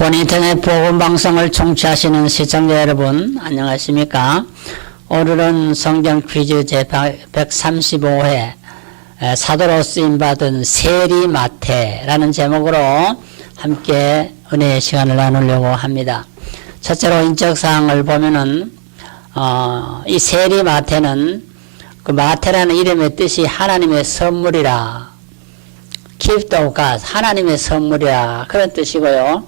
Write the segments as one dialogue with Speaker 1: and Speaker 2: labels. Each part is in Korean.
Speaker 1: 본 인터넷 보건 방송을 청취하시는 시청자 여러분 안녕하십니까? 오늘은 성경 퀴즈 제 135회 사도로 쓰임 받은 세리마태라는 제목으로 함께 은혜의 시간을 나누려고 합니다. 첫째로 인적 사항을 보면은 어, 이 세리마태는 그 마태라는 이름의 뜻이 하나님의 선물이라 of God, 하나님의 선물이라 그런 뜻이고요.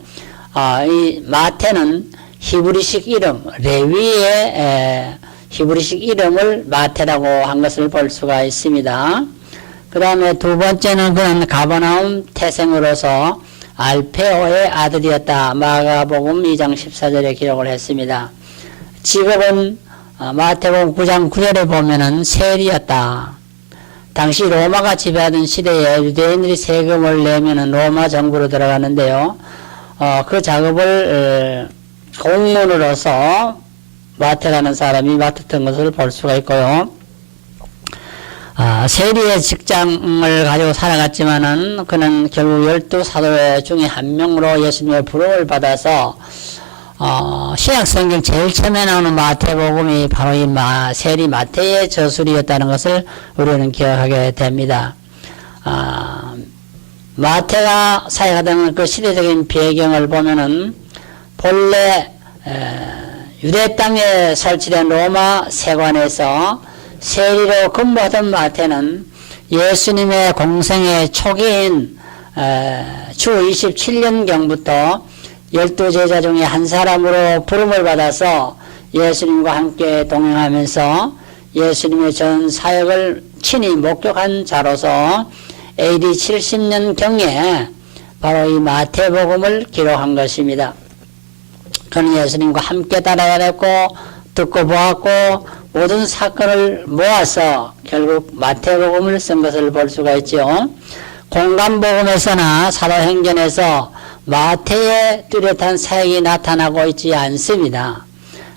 Speaker 1: 어, 이 마태는 히브리식 이름, 레위의 에, 히브리식 이름을 마태라고 한 것을 볼 수가 있습니다. 그 다음에 두 번째는 그는 가버나움 태생으로서 알페오의 아들이었다. 마가복음 2장 14절에 기록을 했습니다. 직업은 어, 마태복음 9장 9절에 보면은 세리였다. 당시 로마가 지배하던 시대에 유대인들이 세금을 내면은 로마 정부로 들어가는데요. 어, 그 작업을 어, 공문으로서 마태라는 사람이 맡았던 것을 볼 수가 있고요. 아, 세리의 직장을 가지고 살아갔지만은 그는 결국 열두 사도 중에 한 명으로 예수님의 부름을 받아서 어, 신약 성경 제일 처음에 나오는 마태복음이 바로 이 마, 세리 마태의 저술이었다는 것을 우리는 기억하게 됩니다. 아, 마태가 사역하던 그 시대적인 배경을 보면은 본래 에, 유대 땅에 설치된 로마 세관에서 세리로 근무하던 마태는 예수님의 공생의 초기인 에, 주 27년경부터 열두 제자 중에 한 사람으로 부름을 받아서 예수님과 함께 동행하면서 예수님의 전 사역을 친히 목격한 자로서 AD 70년 경에 바로 이 마태복음을 기록한 것입니다. 그는 예수님과 함께 따라다녔고 듣고 보았고 모든 사건을 모아서 결국 마태복음을 쓴 것을 볼 수가 있지요. 공간복음에서나 사도행전에서 마태의 뚜렷한 사역이 나타나고 있지 않습니다.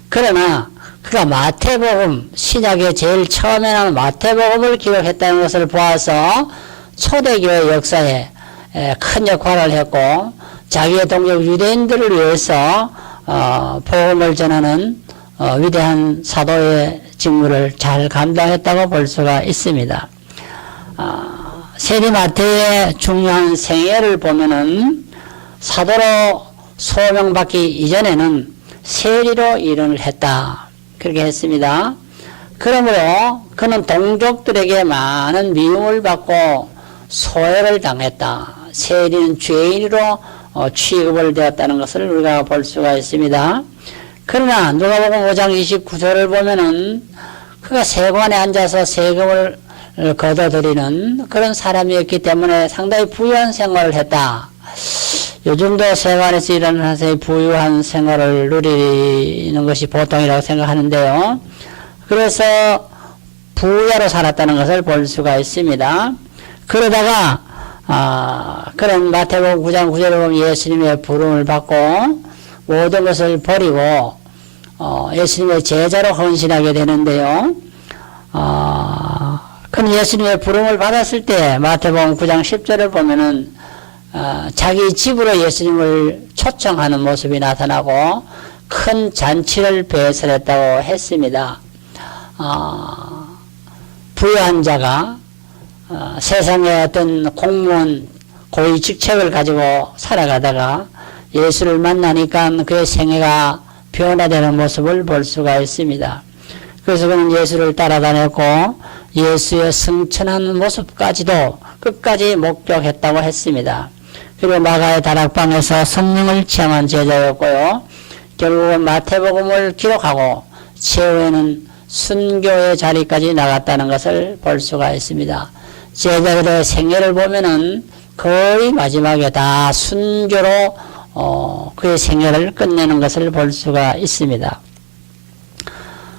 Speaker 1: 그러나 그가 마태복음 신약의 제일 처음에 나온 마태복음을 기록했다는 것을 보아서 초대교회 역사에 큰 역할을 했고 자기의 동족 유대인들을 위해서 어, 복음을 전하는 어, 위대한 사도의 직무를 잘 감당했다고 볼 수가 있습니다. 어, 세리 마태의 중요한 생애를 보면은 사도로 소명받기 이전에는 세리로 일을 했다. 그렇게 했습니다. 그러므로 그는 동족들에게 많은 미움을 받고 소외를 당했다. 세리는 죄인으로 어, 취급을 되었다는 것을 우리가 볼 수가 있습니다. 그러나 누가복음 5장 29절을 보면은 그가 세관에 앉아서 세금을 걷어들이는 그런 사람이었기 때문에 상당히 부유한 생활을 했다. 요즘도 세관에서 일하는 한사람이 부유한 생활을 누리는 것이 보통이라고 생각하는데요. 그래서 부자로 살았다는 것을 볼 수가 있습니다. 그러다가 아, 그런 마태복음 9장 9절에 보면 예수님의 부름을 받고 모든 것을 버리고 어, 예수님의 제자로 헌신하게 되는데요. 어, 그는 예수님의 부름을 받았을 때 마태복음 9장 10절을 보면은 어, 자기 집으로 예수님을 초청하는 모습이 나타나고 큰 잔치를 배설했다고 했습니다. 어, 부유한 자가 어, 세상의 어떤 공무원 고위 직책을 가지고 살아가다가 예수를 만나니까 그의 생애가 변화되는 모습을 볼 수가 있습니다. 그래서 그는 예수를 따라다녔고 예수의 승천한 모습까지도 끝까지 목격했다고 했습니다. 그리고 마가의 다락방에서 성령을 체험한 제자였고요. 결국은 마태복음을 기록하고 최후에는 순교의 자리까지 나갔다는 것을 볼 수가 있습니다. 제자들의 생애를 보면은 거의 마지막에 다 순교로 어, 그의 생애를 끝내는 것을 볼 수가 있습니다.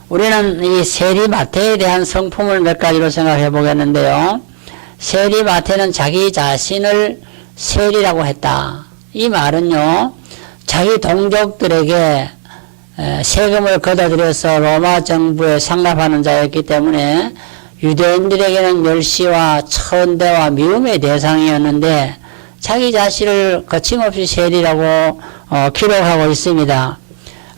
Speaker 1: 우리는 이 세리마태에 대한 성품을 몇 가지로 생각해 보겠는데요. 세리마태는 자기 자신을 세리라고 했다. 이 말은요, 자기 동족들에게 세금을 걷어들여서 로마 정부에 상납하는 자였기 때문에 유대인들에게는 멸시와 천대와 미움의 대상이었는데 자기 자신을 거침없이 세리라고 어, 기록하고 있습니다.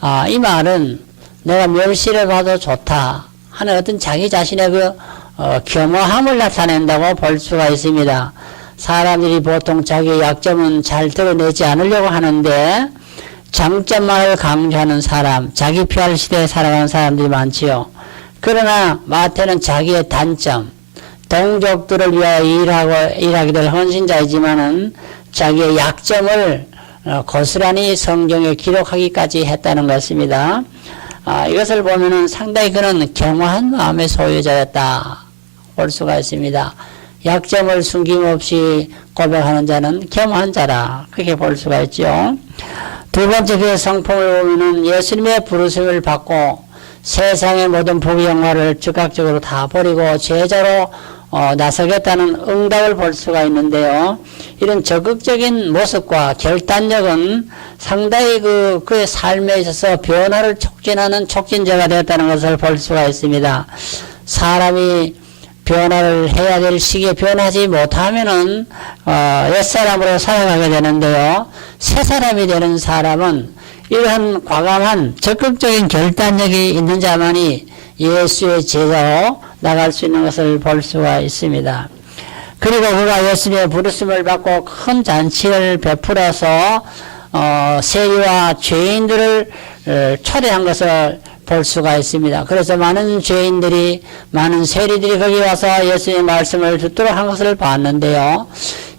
Speaker 1: 아, 이 말은 내가 멸시를 봐도 좋다 하는 어떤 자기 자신의 그 어, 겸허함을 나타낸다고 볼 수가 있습니다. 사람들이 보통 자기의 약점은 잘 드러내지 않으려고 하는데 장점만을 강조하는 사람, 자기 피할 시대에 살아가는 사람들이 많지요. 그러나 마태는 자기의 단점, 동족들을 위하여 일하고 일하게 될 헌신자이지만은 자기의 약점을 어, 고스란히 성경에 기록하기까지 했다는 것입니다. 아, 이것을 보면은 상당히 그는 경화한 마음의 소유자였다 볼 수가 있습니다. 약점을 숨김없이 고백하는 자는 겸한 자라 그렇게 볼 수가 있죠. 두 번째 그 성품을 보면은 예수님의 부르심을 받고 세상의 모든 부귀 영화를 즉각적으로 다 버리고 제자로 어, 나서겠다는 응답을 볼 수가 있는데요. 이런 적극적인 모습과 결단력은 상당히 그, 그의 삶에 있어서 변화를 촉진하는 촉진제가 되었다는 것을 볼 수가 있습니다. 사람이 변화를 해야 될 시기에 변하지 못하면은, 어, 옛사람으로 살아가게 되는데요. 새 사람이 되는 사람은 이러한 과감한 적극적인 결단력이 있는 자만이 예수의 제자로 나갈 수 있는 것을 볼 수가 있습니다. 그리고 그가 예수님의 부르심을 받고 큰 잔치를 베풀어서 어, 세리와 죄인들을 어, 초대한 것을 볼 수가 있습니다. 그래서 많은 죄인들이 많은 세리들이 거기 와서 예수님의 말씀을 듣도록 한 것을 봤는데요.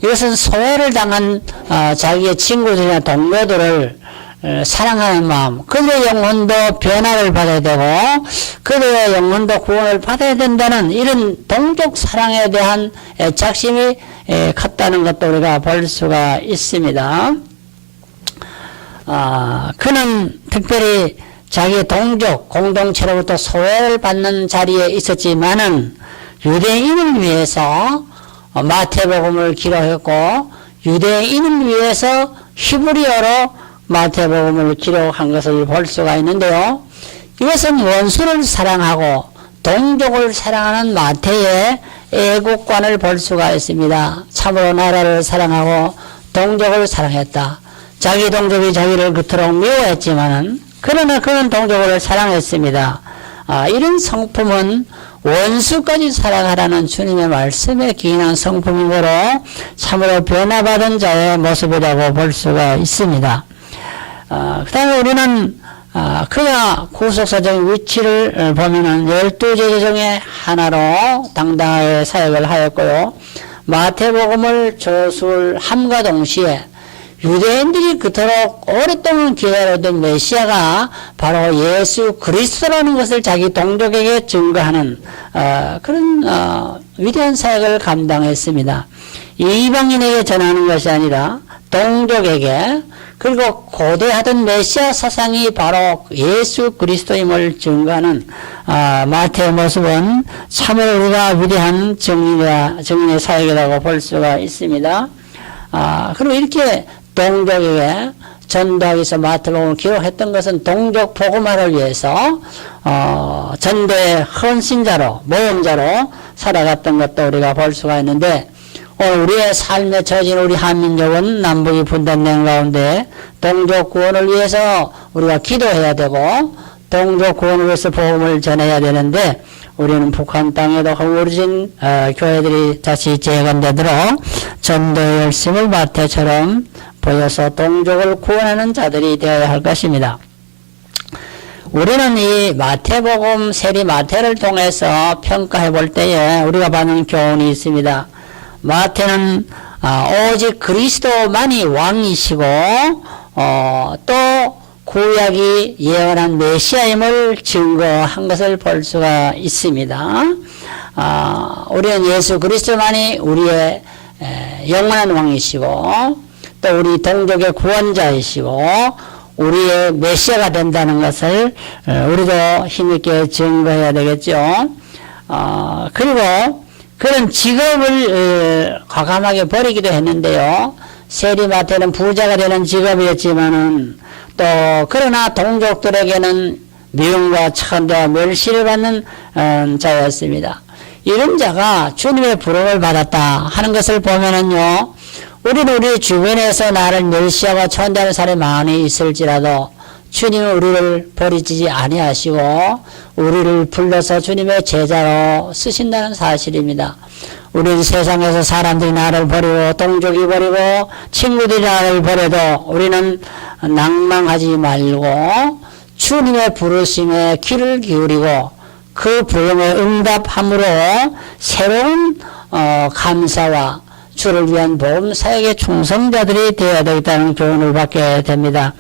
Speaker 1: 이것은 소외를 당한 어, 자기의 친구들이나 동료들을 에, 사랑하는 마음, 그들의 영혼도 변화를 받아야 되고, 그들의 영혼도 구원을 받아야 된다는 이런 동족 사랑에 대한 애착심이 에, 컸다는 것도 우리가 볼 수가 있습니다. 아, 그는 특별히 자기 동족, 공동체로부터 소외를 받는 자리에 있었지만은 유대인을 위해서 어, 마태복음을 기록했고, 유대인을 위해서 히브리어로 마태복음을 기록한 것을 볼 수가 있는데요. 이것은 원수를 사랑하고 동족을 사랑하는 마태의 애국관을 볼 수가 있습니다. 참으로 나라를 사랑하고 동족을 사랑했다. 자기 동족이 자기를 그토록 미워했지만은 그러나 그는 동족을 사랑했습니다. 아, 이런 성품은 원수까지 사랑하라는 주님의 말씀에 기인한 성품이므로 참으로 변화받은 자의 모습이라고 볼 수가 있습니다. 어, 그 다음에 우리는 어, 그가 구속사적인 위치를 어, 보면은 열두 중에 하나로 당당하게 사역을 하였고요. 마태복음을 저술함과 동시에 유대인들이 그토록 오랫동안 기다렸던 메시아가 바로 예수 그리스도라는 것을 자기 동족에게 증거하는 어, 그런 어, 위대한 사역을 감당했습니다. 이방인에게 전하는 것이 아니라 동족에게 그리고 고대하던 메시아 사상이 바로 예수 그리스도임을 증거하는 아, 마태의 모습은 참으로 우리가 위대한 정인의, 정인의 사역이라고 볼 수가 있습니다. 아, 그리고 이렇게 동족에게 전도하기 위해서 마태복음을 기록했던 것은 동족 복음화를 위해서 어, 전도의 헌신자로 모험자로 살아갔던 것도 우리가 볼 수가 있는데 우리의 삶에 처진 우리 한민족은 남북이 분단된 가운데 동족 구원을 위해서 우리가 기도해야 되고 동족 구원을 위해서 복음을 전해야 되는데 우리는 북한 땅에도 허물진 어, 교회들이 다시 재건되도록 전도의 열심을 마태처럼 보여서 동족을 구원하는 자들이 되어야 할 것입니다. 우리는 이 마태복음 세리 마태를 통해서 평가해 볼 때에 우리가 받는 교훈이 있습니다. 마태는 아, 오직 그리스도만이 왕이시고 어, 또 구약이 예언한 메시아임을 증거한 것을 볼 수가 있습니다. 아, 우리는 예수 그리스도만이 우리의 에, 영원한 왕이시고 또 우리 동족의 구원자이시고 우리의 메시아가 된다는 것을 어, 우리도 힘있게 증거해야 되겠죠. 어, 그리고 그런 직업을 어, 과감하게 버리기도 했는데요. 세리마태는 부자가 되는 직업이었지만은 또 그러나 동족들에게는 미움과 천대와 멸시를 받는 어, 자였습니다. 이런 자가 주님의 부름을 받았다 하는 것을 보면은요. 우리는 우리 주변에서 나를 멸시하고 천대하는 사람이 많이 있을지라도 주님은 우리를 버리지 아니하시고 우리를 불러서 주님의 제자로 쓰신다는 사실입니다. 우리는 세상에서 사람들이 나를 버리고 동족이 버리고 친구들이 나를 버려도 우리는 낭망하지 말고 주님의 부르심에 귀를 기울이고 그 부름에 응답함으로 새로운 어, 감사와 주를 위한 복음 사역의 충성자들이 되어야 되겠다는 교훈을 받게 됩니다.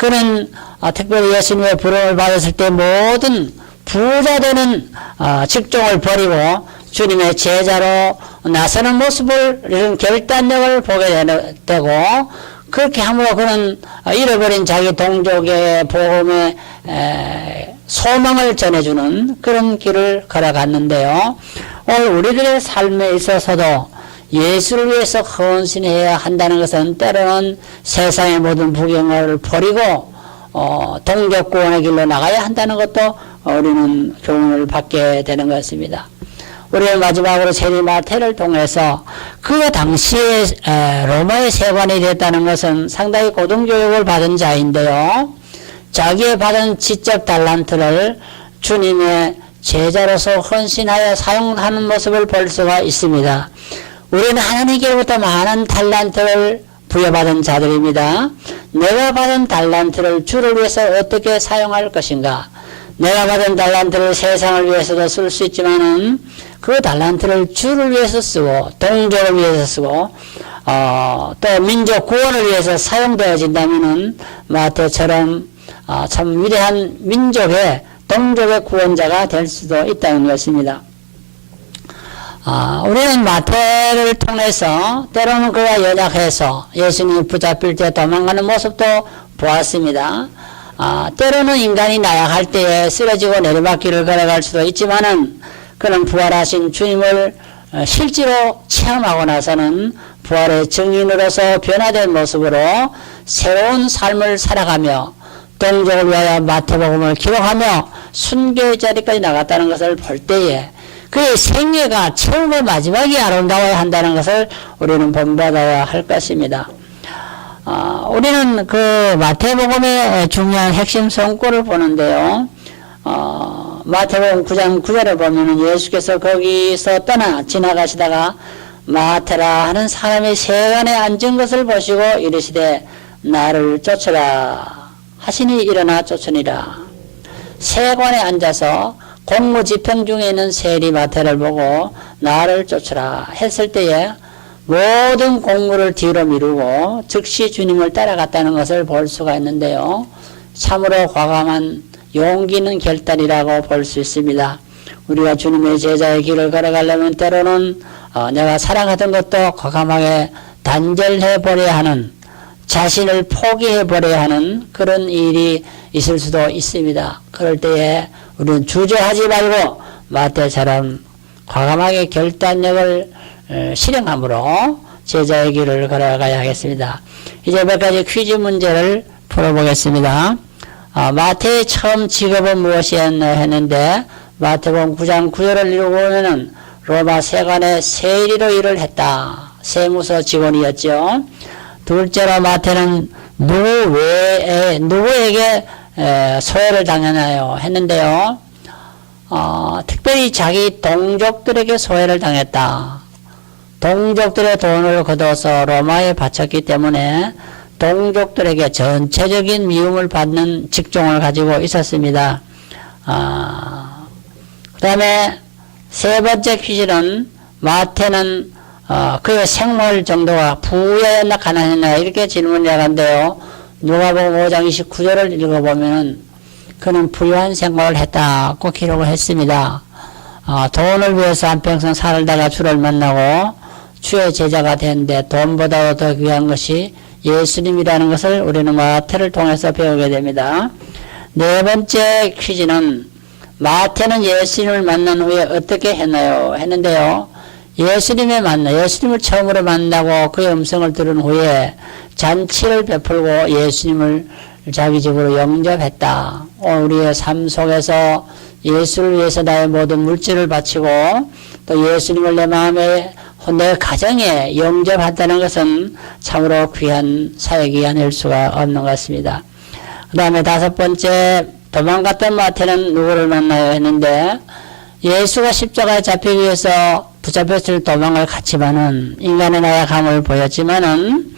Speaker 1: 그는 어, 특별히 예수님의 부름을 받았을 때 모든 부자 되는 어, 직종을 버리고 주님의 제자로 나서는 모습을 이런 결단력을 보게 되고 그렇게 함으로 그는 어, 잃어버린 자기 동족의 복음의 에, 소망을 전해주는 그런 길을 걸어갔는데요. 오늘 우리들의 삶에 있어서도 예수를 위해서 헌신해야 한다는 것은 때로는 세상의 모든 부경을 버리고 어, 동족 구원의 길로 나가야 한다는 것도 우리는 교훈을 받게 되는 것입니다. 우리는 마지막으로 세리 마태를 통해서 그 당시에 에, 로마의 세관이 됐다는 것은 상당히 고등교육을 받은 자인데요. 자기의 받은 지적 달란트를 주님의 제자로서 헌신하여 사용하는 모습을 볼 수가 있습니다. 우리는 하나님께로부터 많은 달란트를 부여받은 자들입니다. 내가 받은 달란트를 주를 위해서 어떻게 사용할 것인가? 내가 받은 달란트를 세상을 위해서도 쓸 수 있지만은 그 달란트를 주를 위해서 쓰고 동족을 위해서 쓰고 어, 또 민족 구원을 위해서 사용되어진다면은 마태처럼 어, 참 위대한 민족의 동족의 구원자가 될 수도 있다는 것입니다. 아, 우리는 마태를 통해서 때로는 그가 연약해서 예수님이 붙잡힐 때 도망가는 모습도 보았습니다. 아, 때로는 인간이 나약할 때에 쓰러지고 내리막길을 걸어갈 수도 있지만은 그는 부활하신 주님을 어, 실제로 체험하고 나서는 부활의 증인으로서 변화된 모습으로 새로운 삶을 살아가며 동족을 위하여 마태복음을 기록하며 순교의 자리까지 나갔다는 것을 볼 때에 그의 생애가 최후의 마지막이 아름다워야 한다는 것을 우리는 본받아야 할 것입니다. 아, 우리는 그 마태복음의 중요한 핵심 성과를 보는데요. 어, 마태복음 9장 9절을 보면 예수께서 거기서 떠나 지나가시다가 마태라 하는 사람이 세간에 앉은 것을 보시고 이르시되 나를 쫓으라 하시니 일어나 쫓으니라. 세관에 앉아서 공무 집행 중에 있는 세리 마태를 보고 나를 쫓으라 했을 때에 모든 공무를 뒤로 미루고 즉시 주님을 따라갔다는 것을 볼 수가 있는데요. 참으로 과감한 용기 있는 결단이라고 볼 수 있습니다. 우리가 주님의 제자의 길을 걸어가려면 때로는 어, 내가 사랑하던 것도 과감하게 단절해 버려야 하는 자신을 포기해 버려야 하는 그런 일이 있을 수도 있습니다. 그럴 때에 우리는 주저하지 말고 마태처럼 과감하게 결단력을 어, 실행함으로 제자의 길을 걸어가야 하겠습니다. 이제 몇 가지 퀴즈 문제를 풀어보겠습니다. 아, 마태의 처음 직업은 무엇이었나 했는데 마태복음 9장 9절을 읽어보면은 로마 세관의 세리로 일을 했다. 세무서 직원이었죠. 둘째로 마태는 누구 외에 누구에게 에, 소외를 당하나요 했는데요. 어, 특별히 자기 동족들에게 소외를 당했다. 동족들의 돈을 거둬서 로마에 바쳤기 때문에 동족들에게 전체적인 미움을 받는 직종을 가지고 있었습니다. 아, 그 다음에 세 번째 퀴즈는 마태는 어, 그의 생활 정도가 부유했나 가난했나 이렇게 질문이 나간데요. 누가복음 5장 29절을 읽어보면은 그는 부유한 생활을 했다고 기록을 했습니다. 어, 돈을 위해서 한평생 살다가 주를 만나고 주의 제자가 됐는데 돈보다도 더 귀한 것이 예수님이라는 것을 우리는 마태를 통해서 배우게 됩니다. 네 번째 퀴즈는 마태는 예수님을 만난 후에 어떻게 했나요? 했는데요. 예수님의 만나, 예수님을 처음으로 만나고 그의 음성을 들은 후에 잔치를 베풀고 예수님을 자기 집으로 영접했다. 오늘 우리의 삶 속에서 예수를 위해서 나의 모든 물질을 바치고 또 예수님을 내 마음에 또내 가정에 영접한다는 것은 참으로 귀한 사역이 아닐 수가 없는 것 같습니다. 그 다음에 다섯 번째 도망갔던 마태는 누구를 만나요 했는데 예수가 십자가에 잡히기 위해서 붙잡혔을 도망을 갔지만은 인간의 나약함을 보였지만은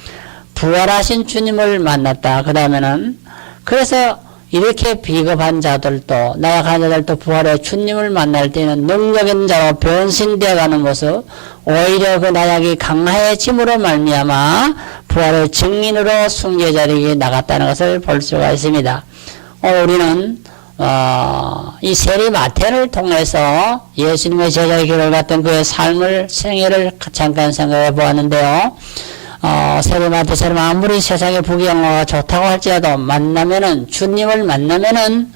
Speaker 1: 부활하신 주님을 만났다. 그 다음에는 그래서 이렇게 비겁한 자들도 나약한 자들도 부활의 주님을 만날 때는 능력인 자로 변신되어 가는 모습 오히려 그 나약이 강해짐으로 말미암아 부활의 증인으로 숭계 자리에 나갔다는 것을 볼 수가 있습니다. 오늘 우리는 어, 이 세리 마태를 통해서 예수님의 제자의 길을 갔던 그의 삶을 생애를 잠깐 생각해 보았는데요. 어, 세리 마태처럼 아무리 세상의 부경화가 좋다고 할지라도 만나면은 주님을 만나면은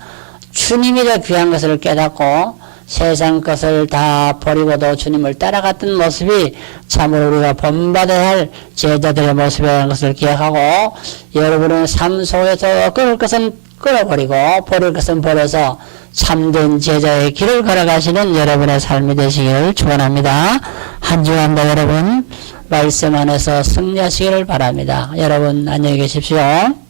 Speaker 1: 주님이 더 귀한 것을 깨닫고 세상 것을 다 버리고도 주님을 따라갔던 모습이 참으로 우리가 본받아야 할 제자들의 모습이라는 것을 기억하고 여러분은 삶 속에서 끊을 것은 끊어버리고 버릴 것은 버려서 참된 제자의 길을 걸어가시는 여러분의 삶이 되시길 축원합니다. 한 주간도 여러분 말씀 안에서 승리하시기를 바랍니다. 여러분 안녕히 계십시오.